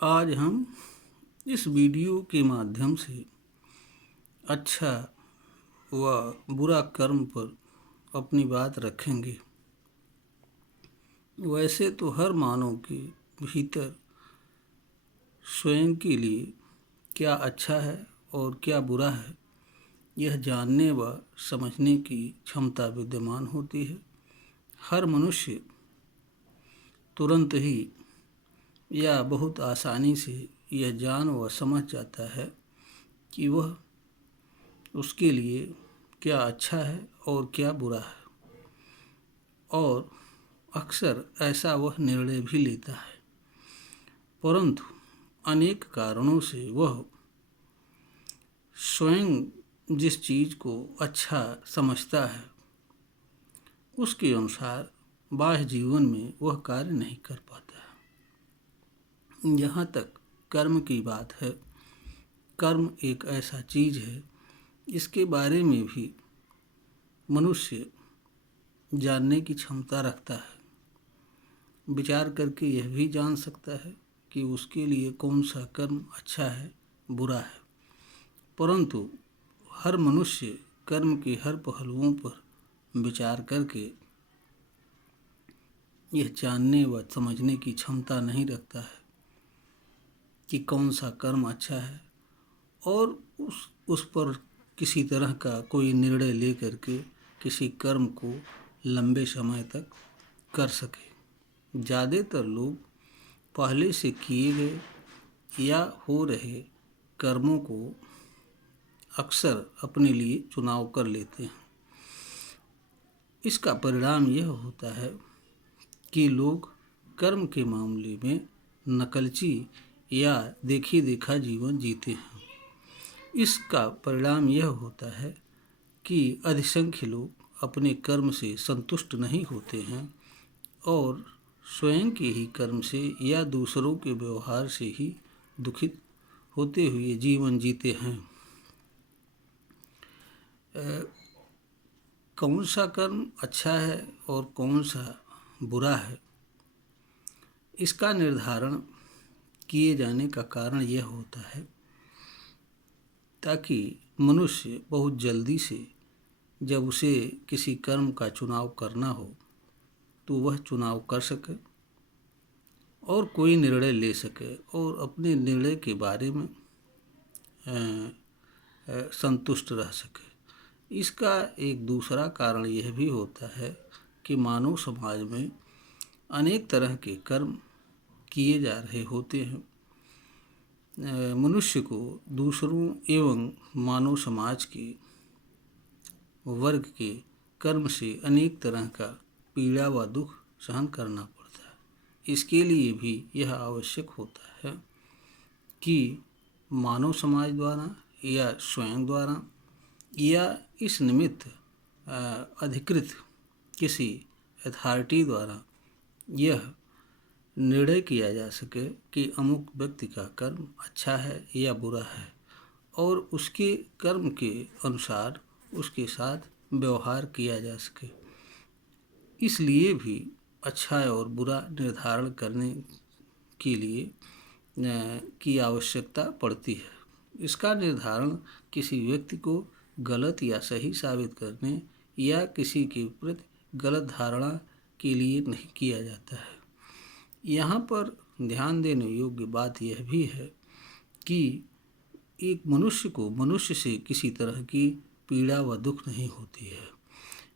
आज हम इस वीडियो के माध्यम से अच्छा व बुरा कर्म पर अपनी बात रखेंगे। वैसे तो हर मानव के भीतर स्वयं के लिए क्या अच्छा है और क्या बुरा है, यह जानने व समझने की क्षमता विद्यमान होती है। हर मनुष्य तुरंत ही या बहुत आसानी से यह जान व समझ जाता है कि वह उसके लिए क्या अच्छा है और क्या बुरा है, और अक्सर ऐसा वह निर्णय भी लेता है। परंतु अनेक कारणों से वह स्वयं जिस चीज़ को अच्छा समझता है उसके अनुसार बाह्य जीवन में वह कार्य नहीं कर पाता है। जहाँ तक कर्म की बात है, कर्म एक ऐसा चीज़ है इसके बारे में भी मनुष्य जानने की क्षमता रखता है। विचार करके यह भी जान सकता है कि उसके लिए कौन सा कर्म अच्छा है, बुरा है। परंतु हर मनुष्य कर्म के हर पहलुओं पर विचार करके यह जानने व समझने की क्षमता नहीं रखता है कि कौन सा कर्म अच्छा है, और उस पर किसी तरह का कोई निर्णय ले करके किसी कर्म को लंबे समय तक कर सके। ज़्यादातर लोग पहले से किए गए या हो रहे कर्मों को अक्सर अपने लिए चुनाव कर लेते हैं। इसका परिणाम यह होता है कि लोग कर्म के मामले में नकलची या देखी देखा जीवन जीते हैं। इसका परिणाम यह होता है कि अधिसंख्य लोग अपने कर्म से संतुष्ट नहीं होते हैं और स्वयं के ही कर्म से या दूसरों के व्यवहार से ही दुखित होते हुए जीवन जीते हैं। कौन सा कर्म अच्छा है और कौन सा बुरा है, इसका निर्धारण किए जाने का कारण यह होता है ताकि मनुष्य बहुत जल्दी से जब उसे किसी कर्म का चुनाव करना हो तो वह चुनाव कर सके और कोई निर्णय ले सके और अपने निर्णय के बारे में संतुष्ट रह सके। इसका एक दूसरा कारण यह भी होता है कि मानव समाज में अनेक तरह के कर्म किए जा रहे होते हैं। मनुष्य को दूसरों एवं मानव समाज के वर्ग के कर्म से अनेक तरह का पीड़ा व दुख सहन करना पड़ता है। इसके लिए भी यह आवश्यक होता है कि मानव समाज द्वारा या स्वयं द्वारा या इस निमित्त अधिकृत किसी अथॉरिटी द्वारा यह निर्णय किया जा सके कि अमुक व्यक्ति का कर्म अच्छा है या बुरा है, और उसके कर्म के अनुसार उसके साथ व्यवहार किया जा सके। इसलिए भी अच्छा और बुरा निर्धारण करने के लिए की आवश्यकता पड़ती है। इसका निर्धारण किसी व्यक्ति को गलत या सही साबित करने या किसी के प्रति गलत धारणा के लिए नहीं किया जाता है। यहाँ पर ध्यान देने योग्य बात यह भी है कि एक मनुष्य को मनुष्य से किसी तरह की पीड़ा व दुख नहीं होती है।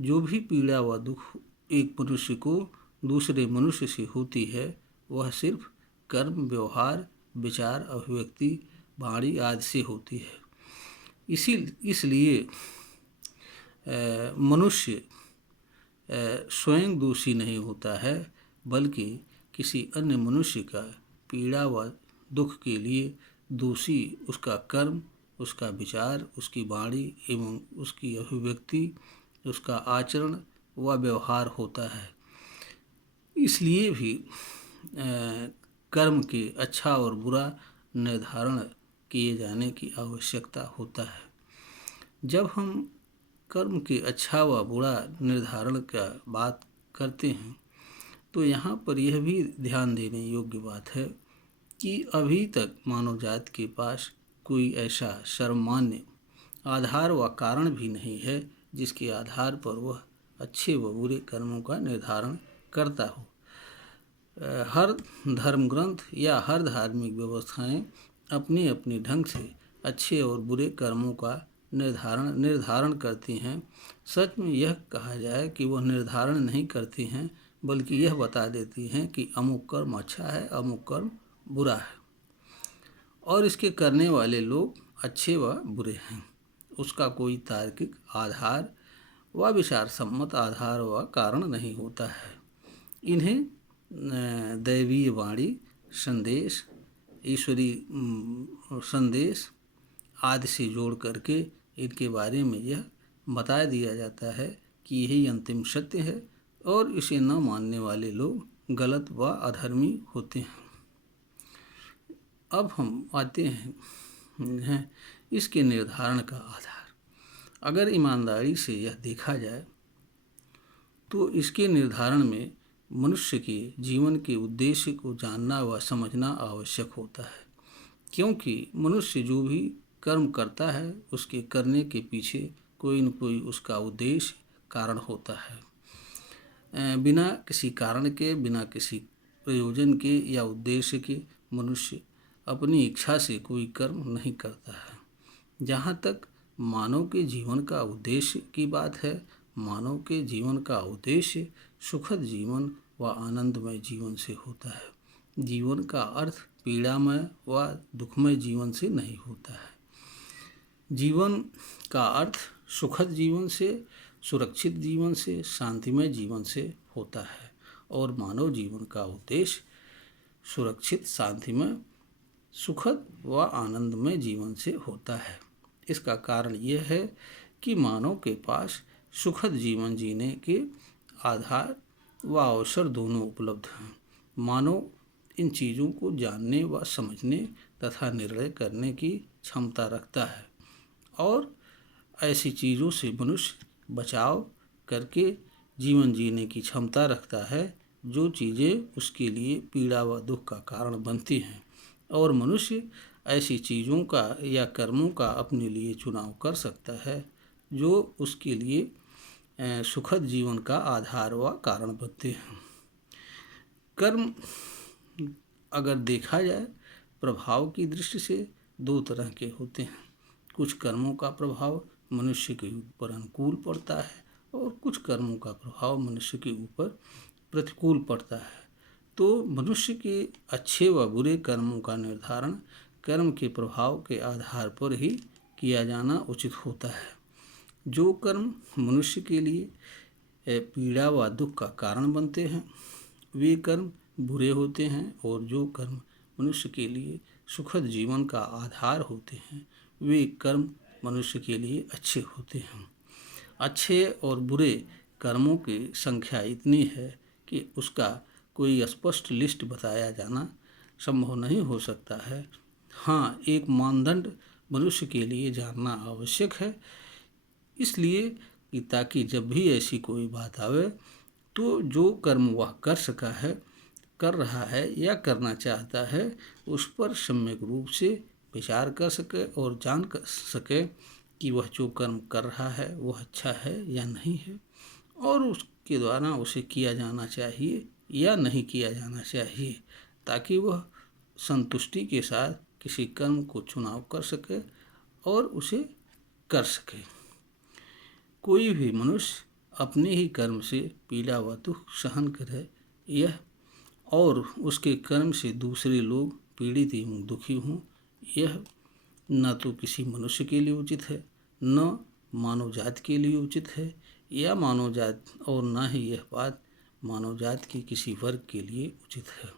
जो भी पीड़ा व दुख एक मनुष्य को दूसरे मनुष्य से होती है वह सिर्फ कर्म, व्यवहार, विचार, अभिव्यक्ति, वाणी आदि से होती है। इसलिए मनुष्य स्वयं दोषी नहीं होता है, बल्कि किसी अन्य मनुष्य का पीड़ा व दुख के लिए दोषी उसका कर्म, उसका विचार, उसकी वाणी एवं उसकी अभिव्यक्ति, उसका आचरण व व्यवहार होता है। इसलिए भी कर्म के अच्छा और बुरा निर्धारण किए जाने की आवश्यकता होता है। जब हम कर्म के अच्छा व बुरा निर्धारण का बात करते हैं तो यहाँ पर यह भी ध्यान देने योग्य बात है कि अभी तक मानव जाति के पास कोई ऐसा सर्वमान्य आधार व कारण भी नहीं है जिसके आधार पर वह अच्छे व बुरे कर्मों का निर्धारण करता हो। हर धर्म ग्रंथ या हर धार्मिक व्यवस्थाएं अपने अपने ढंग से अच्छे और बुरे कर्मों का निर्धारण करती हैं। सच में यह कहा जाए कि वह निर्धारण नहीं करती हैं, बल्कि यह बता देती हैं कि अमुक कर्म अच्छा है, अमुक कर्म बुरा है, और इसके करने वाले लोग अच्छे व बुरे हैं। उसका कोई तार्किक आधार व विचार सम्मत आधार व कारण नहीं होता है। इन्हें दैवीय वाणी, संदेश, ईश्वरी संदेश आदि से जोड़ करके इनके बारे में यह बता दिया जाता है कि यही अंतिम सत्य है और इसे न मानने वाले लोग गलत व अधर्मी होते हैं। अब हम आते हैं इसके निर्धारण का आधार। अगर ईमानदारी से यह देखा जाए तो इसके निर्धारण में मनुष्य के जीवन के उद्देश्य को जानना व समझना आवश्यक होता है, क्योंकि मनुष्य जो भी कर्म करता है उसके करने के पीछे कोई न कोई उसका उद्देश्य कारण होता है। बिना किसी कारण के, बिना किसी प्रयोजन के या उद्देश्य के मनुष्य अपनी इच्छा से कोई कर्म नहीं करता है। जहाँ तक मानव के जीवन का उद्देश्य की बात है, मानव के जीवन का उद्देश्य सुखद जीवन व आनंदमय जीवन से होता है। जीवन का अर्थ पीड़ामय व दुखमय जीवन से नहीं होता है। जीवन का अर्थ सुखद जीवन से, सुरक्षित जीवन से, शांतिमय जीवन से होता है, और मानव जीवन का उद्देश्य सुरक्षित, शांतिमय, सुखद व आनंदमय जीवन से होता है। इसका कारण यह है कि मानव के पास सुखद जीवन जीने के आधार व अवसर दोनों उपलब्ध हैं। मानव इन चीज़ों को जानने व समझने तथा निर्णय करने की क्षमता रखता है, और ऐसी चीज़ों से मनुष्य बचाव करके जीवन जीने की क्षमता रखता है जो चीज़ें उसके लिए पीड़ा व दुख का कारण बनती हैं, और मनुष्य ऐसी चीज़ों का या कर्मों का अपने लिए चुनाव कर सकता है जो उसके लिए सुखद जीवन का आधार व कारण बनते हैं। कर्म अगर देखा जाए प्रभाव की दृष्टि से दो तरह के होते हैं। कुछ कर्मों का प्रभाव मनुष्य के ऊपर अनुकूल पड़ता है और कुछ कर्मों का प्रभाव मनुष्य के ऊपर प्रतिकूल पड़ता है। तो मनुष्य के अच्छे व बुरे कर्मों का निर्धारण कर्म के प्रभाव के आधार पर ही किया जाना उचित होता है। जो कर्म मनुष्य के लिए पीड़ा व दुख का कारण बनते हैं वे कर्म बुरे होते हैं, और जो कर्म मनुष्य के लिए सुखद जीवन का आधार होते हैं वे कर्म मनुष्य के लिए अच्छे होते हैं। अच्छे और बुरे कर्मों की संख्या इतनी है कि उसका कोई स्पष्ट लिस्ट बताया जाना संभव नहीं हो सकता है। हाँ, एक मानदंड मनुष्य के लिए जानना आवश्यक है, इसलिए कि ताकि जब भी ऐसी कोई बात आवे तो जो कर्म वह कर रहा है या करना चाहता है उस पर सम्यक रूप से विचार कर सके और जान कर सके कि वह जो कर्म कर रहा है वह अच्छा है या नहीं है, और उसके द्वारा उसे किया जाना चाहिए या नहीं किया जाना चाहिए, ताकि वह संतुष्टि के साथ किसी कर्म को चुनाव कर सके और उसे कर सके। कोई भी मनुष्य अपने ही कर्म से पीड़ा व दुख सहन करे यह और उसके कर्म से दूसरे लोग पीड़ित एवं दुखी हों, यह न तो किसी मनुष्य के लिए उचित है, न मानव जाति के लिए उचित है, या मानव जाति और न ही यह बात मानव जाति के किसी वर्ग के लिए उचित है।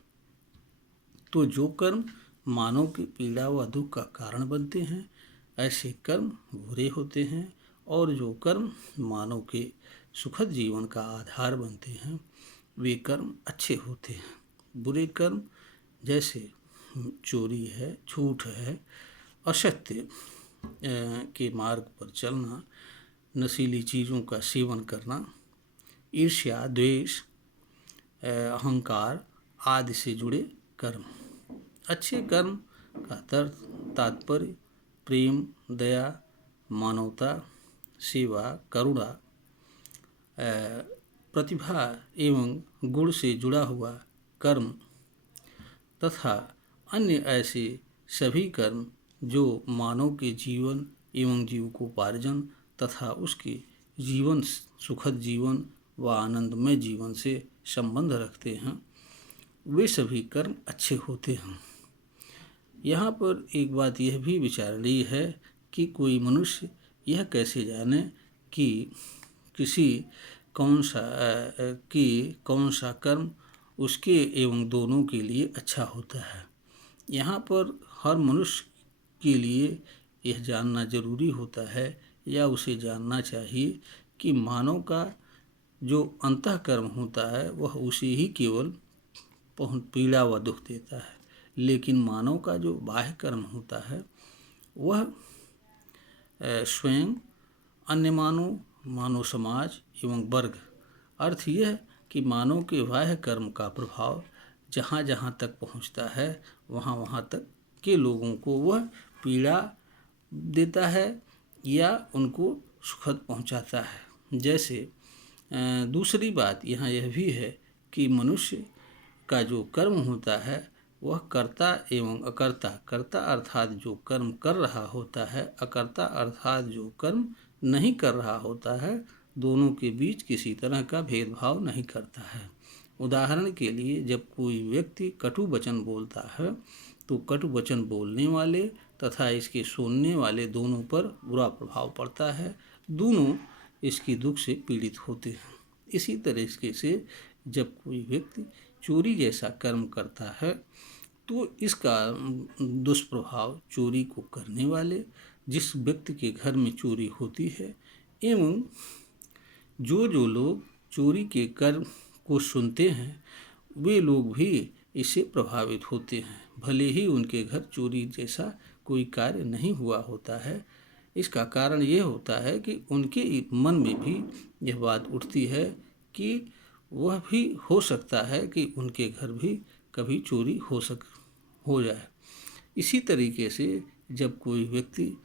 तो जो कर्म मानव की पीड़ा व दुख का कारण बनते हैं ऐसे कर्म बुरे होते हैं, और जो कर्म मानव के सुखद जीवन का आधार बनते हैं वे कर्म अच्छे होते हैं। बुरे कर्म जैसे चोरी है, झूठ है, असत्य के मार्ग पर चलना, नशीली चीज़ों का सेवन करना, ईर्ष्या, द्वेष, अहंकार आदि से जुड़े कर्म अच्छे कर्म का तात्पर्य प्रेम, दया, मानवता, सेवा, करुणा, प्रतिभा एवं गुण से जुड़ा हुआ कर्म तथा अन्य ऐसे सभी कर्म जो मानव के जीवन एवं जीविकोपार्जन तथा उसके जीवन सुखद जीवन व आनंदमय जीवन से संबंध रखते हैं, वे सभी कर्म अच्छे होते हैं। यहाँ पर एक बात यह भी विचारणीय है कि कोई मनुष्य यह कैसे जाने कि कौन सा कर्म उसके एवं दोनों के लिए अच्छा होता है। यहाँ पर हर मनुष्य के लिए यह जानना जरूरी होता है या उसे जानना चाहिए कि मानव का जो अंतःकर्म होता है वह उसे ही केवल पीड़ा व दुख देता है, लेकिन मानव का जो बाह्य कर्म होता है वह स्वयं अन्य मानव समाज एवं वर्ग, अर्थ यह कि मानव के बाह्य कर्म का प्रभाव जहाँ जहाँ तक पहुँचता है वहाँ वहाँ तक के लोगों को वह पीड़ा देता है या उनको सुखद पहुँचाता है। जैसे दूसरी बात यहाँ यह भी है कि मनुष्य का जो कर्म होता है वह कर्ता एवं अकर्ता, कर्ता अर्थात जो कर्म कर रहा होता है, अकर्ता अर्थात जो कर्म नहीं कर रहा होता है, दोनों के बीच किसी तरह का भेदभाव नहीं करता है। उदाहरण के लिए जब कोई व्यक्ति कटु वचन बोलता है तो कटु वचन बोलने वाले तथा इसके सुनने वाले दोनों पर बुरा प्रभाव पड़ता है, दोनों इसके दुख से पीड़ित होते हैं। इसी तरीके से जब कोई व्यक्ति चोरी जैसा कर्म करता है तो इसका दुष्प्रभाव चोरी को करने वाले, जिस व्यक्ति के घर में चोरी होती है एवं जो लोग चोरी के कर्म को सुनते हैं वे लोग भी इससे प्रभावित होते हैं, भले ही उनके घर चोरी जैसा कोई कार्य नहीं हुआ होता है। इसका कारण ये होता है कि उनके मन में भी यह बात उठती है कि वह भी हो सकता है कि उनके घर भी कभी चोरी हो जाए। इसी तरीके से जब कोई व्यक्ति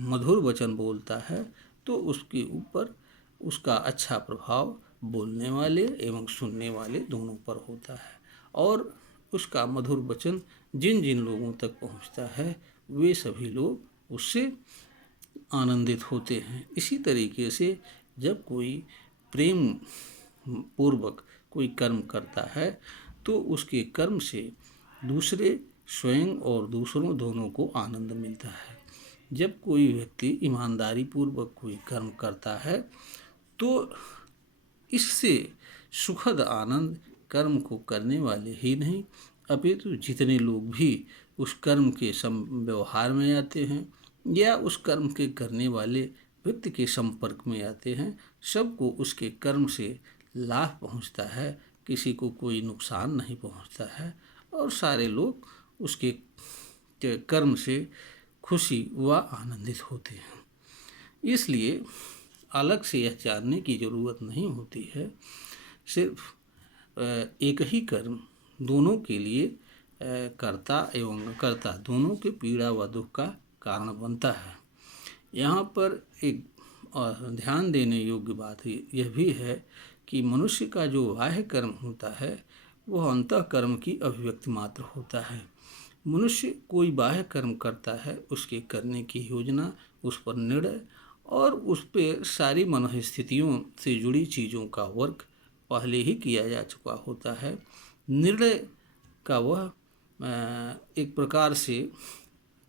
मधुर वचन बोलता है तो उसके ऊपर उसका अच्छा प्रभाव बोलने वाले एवं सुनने वाले दोनों पर होता है और उसका मधुर वचन जिन जिन लोगों तक पहुंचता है वे सभी लोग उससे आनंदित होते हैं। इसी तरीके से जब कोई प्रेम पूर्वक कोई कर्म करता है तो उसके कर्म से दूसरे स्वयं और दूसरों दोनों को आनंद मिलता है। जब कोई व्यक्ति ईमानदारी पूर्वक कोई कर्म करता है तो इससे सुखद आनंद कर्म को करने वाले ही नहीं अपितु जितने लोग भी उस कर्म के व्यवहार में आते हैं या उस कर्म के करने वाले व्यक्ति के संपर्क में आते हैं, सबको उसके कर्म से लाभ पहुंचता है, किसी को कोई नुकसान नहीं पहुंचता है और सारे लोग उसके कर्म से खुशी व आनंदित होते हैं। इसलिए अलग से यह जानने की ज़रूरत नहीं होती है, सिर्फ एक ही कर्म दोनों के लिए कर्ता एवं अकर्ता दोनों के पीड़ा व दुख का कारण बनता है। यहाँ पर एक ध्यान देने योग्य बात यह भी है कि मनुष्य का जो बाह्य कर्म होता है वह अंतःकर्म की अभिव्यक्ति मात्र होता है। मनुष्य कोई बाह्य कर्म करता है, उसके करने की योजना, उस पर निर्णय और उस पर सारी मनोस्थितियों से जुड़ी चीज़ों का वर्क पहले ही किया जा चुका होता है। निर्णय का वह एक प्रकार से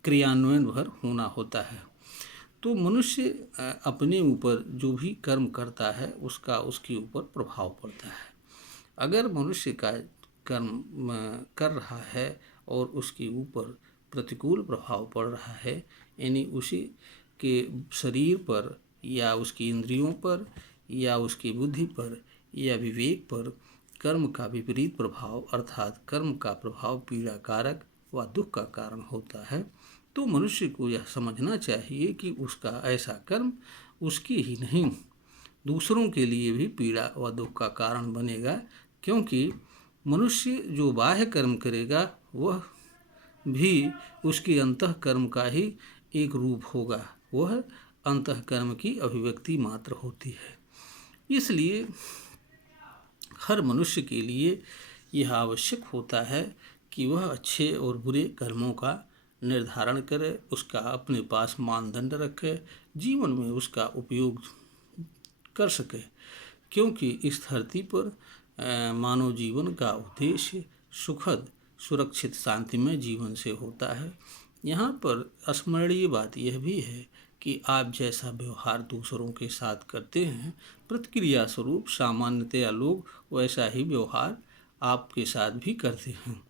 क्रियान्वयन भर होना होता है। तो मनुष्य अपने ऊपर जो भी कर्म करता है उसका उसके ऊपर प्रभाव पड़ता है। अगर मनुष्य का कर्म कर रहा है और उसके ऊपर प्रतिकूल प्रभाव पड़ रहा है, यानी उसी के शरीर पर या उसकी इंद्रियों पर या उसकी बुद्धि पर या विवेक पर कर्म का विपरीत प्रभाव अर्थात कर्म का प्रभाव पीड़ा कारक व दुख का कारण होता है, तो मनुष्य को यह समझना चाहिए कि उसका ऐसा कर्म उसकी ही नहीं दूसरों के लिए भी पीड़ा व दुख का कारण बनेगा, क्योंकि मनुष्य जो बाह्य कर्म करेगा वह भी उसके अंतःकर्म का ही एक रूप होगा, वह अंतःकर्म की अभिव्यक्ति मात्र होती है। इसलिए हर मनुष्य के लिए यह आवश्यक होता है कि वह अच्छे और बुरे कर्मों का निर्धारण करे, उसका अपने पास मानदंड रखे, जीवन में उसका उपयोग कर सके, क्योंकि इस धरती पर मानव जीवन का उद्देश्य सुखद, सुरक्षित, शांतिमय जीवन से होता है। यहाँ पर स्मरणीय बात यह भी है कि आप जैसा व्यवहार दूसरों के साथ करते हैं, प्रतिक्रिया स्वरूप सामान्यतया लोग वैसा ही व्यवहार आपके साथ भी करते हैं।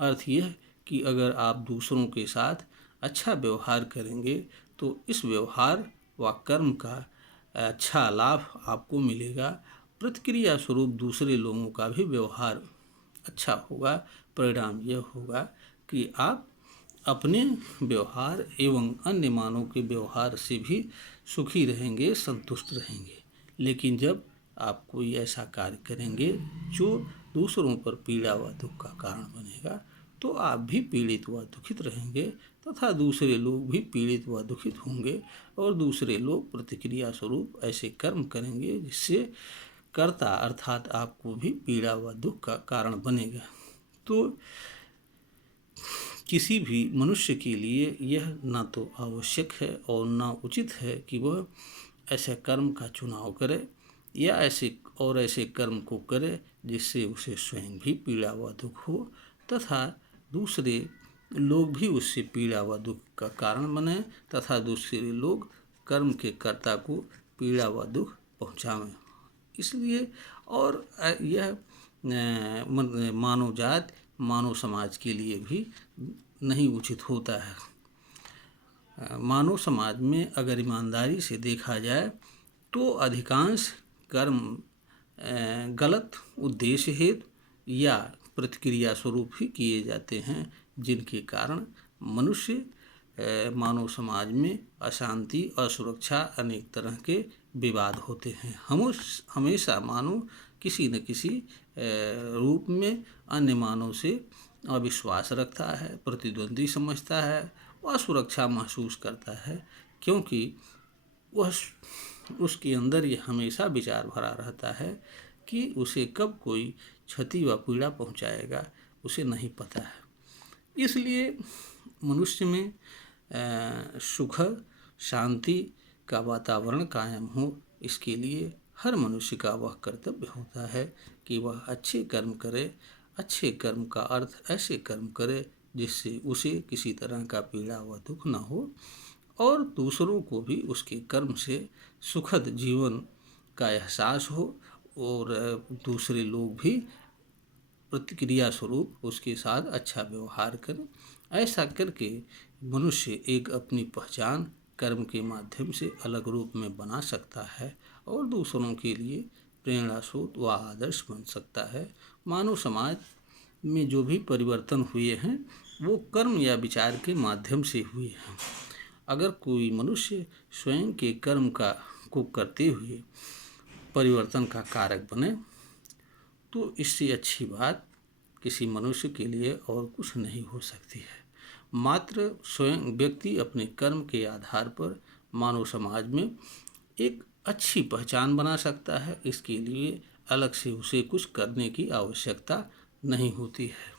अर्थ यह कि अगर आप दूसरों के साथ अच्छा व्यवहार करेंगे तो इस व्यवहार व कर्म का अच्छा लाभ आपको मिलेगा। प्रतिक्रिया स्वरूप दूसरे लोगों का भी व्यवहार अच्छा होगा। परिणाम यह होगा कि आप अपने व्यवहार एवं अन्य मानव के व्यवहार से भी सुखी रहेंगे, संतुष्ट रहेंगे। लेकिन जब आप कोई ऐसा कार्य करेंगे जो दूसरों पर पीड़ा व दुख का कारण बनेगा, तो आप भी पीड़ित व दुखित रहेंगे तथा दूसरे लोग भी पीड़ित व दुखित होंगे, और दूसरे लोग प्रतिक्रिया स्वरूप ऐसे कर्म करेंगे जिससे कर्ता अर्थात आपको भी पीड़ा व दुख का कारण बनेगा। तो किसी भी मनुष्य के लिए यह ना तो आवश्यक है और ना उचित है कि वह ऐसे कर्म का चुनाव करे या ऐसे कर्म को करे जिससे उसे स्वयं भी पीड़ा व दुख हो तथा दूसरे लोग भी उससे पीड़ा व दुख का कारण बने तथा दूसरे लोग कर्म के कर्ता को पीड़ा व दुख पहुँचावें। इसलिए और यह मानव जात, मानव समाज के लिए भी नहीं उचित होता है। मानव समाज में अगर ईमानदारी से देखा जाए तो अधिकांश कर्म गलत उद्देश्य हेतु या प्रतिक्रिया स्वरूप ही किए जाते हैं, जिनके कारण मनुष्य मानव समाज में अशांति, असुरक्षा, अनेक तरह के विवाद होते हैं। हमेशा मानव किसी न किसी रूप में अन्य मानव से अविश्वास रखता है, प्रतिद्वंदी समझता है, असुरक्षा महसूस करता है, क्योंकि वह उसके अंदर ये हमेशा विचार भरा रहता है कि उसे कब कोई क्षति व पीड़ा पहुंचाएगा, उसे नहीं पता है। इसलिए मनुष्य में सुख, शांति का वातावरण कायम हो, इसके लिए हर मनुष्य का वह कर्तव्य होता है कि वह अच्छे कर्म करे। अच्छे कर्म का अर्थ ऐसे कर्म करे जिससे उसे किसी तरह का पीड़ा व दुख न हो और दूसरों को भी उसके कर्म से सुखद जीवन का एहसास हो और दूसरे लोग भी प्रतिक्रिया स्वरूप उसके साथ अच्छा व्यवहार करें। ऐसा करके मनुष्य एक अपनी पहचान कर्म के माध्यम से अलग रूप में बना सकता है और दूसरों के लिए प्रेरणा स्रोत व आदर्श बन सकता है। मानव समाज में जो भी परिवर्तन हुए हैं वो कर्म या विचार के माध्यम से हुए हैं। अगर कोई मनुष्य स्वयं के कर्म को करते हुए परिवर्तन का कारक बने तो इससे अच्छी बात किसी मनुष्य के लिए और कुछ नहीं हो सकती है। मात्र स्वयं व्यक्ति अपने कर्म के आधार पर मानव समाज में एक अच्छी पहचान बना सकता है। इसके लिए अलग से उसे कुछ करने की आवश्यकता नहीं होती है।